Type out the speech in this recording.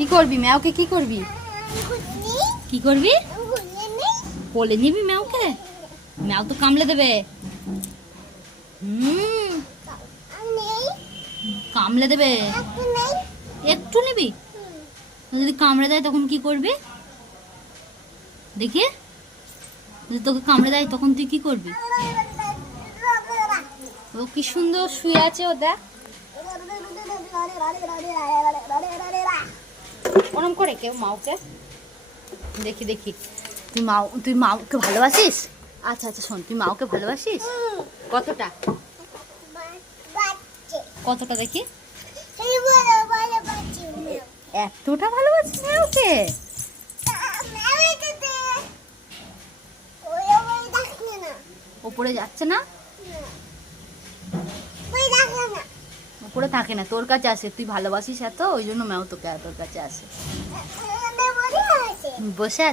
কি করবি ম্যাওকে? কি করবি? কি করবি? কোলে নিবি ম্যাওকে? ম্যাও তো কামড়ে দেবে। হুম, কামড়ে দেবে। একটু নিবি? যদি কামড়ে দেয় তখন কি করবি? দেখি, যদি তোকে কামড়ে দেয় তখন তুই কি করবি? ও কি সুন্দর শুয়ে আছে, ও দেখ ওরম করে কেউ মাওকে। দেখি দেখি, তুই মাওকে ভালোবাসিস? আচ্ছা আচ্ছা শোন, তুই মাওকে ভালোবাসিস কতটা? কতটা দেখি? এতটা ভালোবাসিস মাওকে? উপরে যাচ্ছে না? উপরে থাকে না, তোর কাছে আসে। তুই ভালোবাসিস এত, ওই জন্য ম্যাও তোর কাছে আসে। বসে আছে।